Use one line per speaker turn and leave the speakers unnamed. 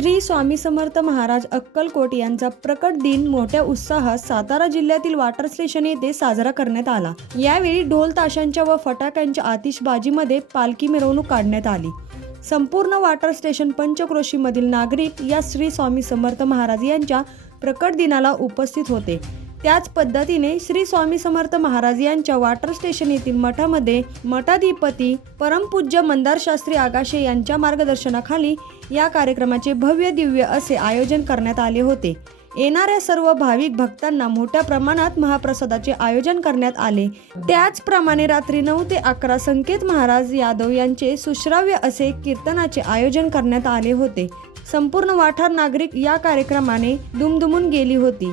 श्री स्वामी समर्थ महाराज अक्कलकोट यांचा प्रकट दिन मोठ्या उत्साहात सातारा जिल्ह्यातील वॉटर स्टेशन येथे साजरा करण्यात आला. यावेळी ढोल ताशांच्या व फटाक्यांच्या आतिषबाजीमध्ये पालखी मिरवणूक काढण्यात आली. संपूर्ण वॉटर स्टेशन पंचक्रोशीमधील नागरिक या श्री स्वामी समर्थ महाराज यांच्या प्रकट दिनाला उपस्थित होते. त्याच पद्धतीने श्री स्वामी समर्थ महाराज यांच्या वॉटर स्टेशन येथील मठामध्ये मठाधिपती परमपूज्य मंदार शास्त्री आगाशे यांच्या मार्गदर्शनाखाली या कार्यक्रमाचे भव्य दिव्य असे आयोजन करण्यात आले होते. येणाऱ्या सर्व भाविक भक्तांना मोठ्या प्रमाणात महाप्रसादाचे आयोजन करण्यात आले. त्याचप्रमाणे रात्री नऊ ते अकरा संकेत महाराज यादव यांचे सुश्राव्य असे कीर्तनाचे आयोजन करण्यात आले होते. संपूर्ण वाठार नागरिक या कार्यक्रमाने दुमदुमून गेली होती.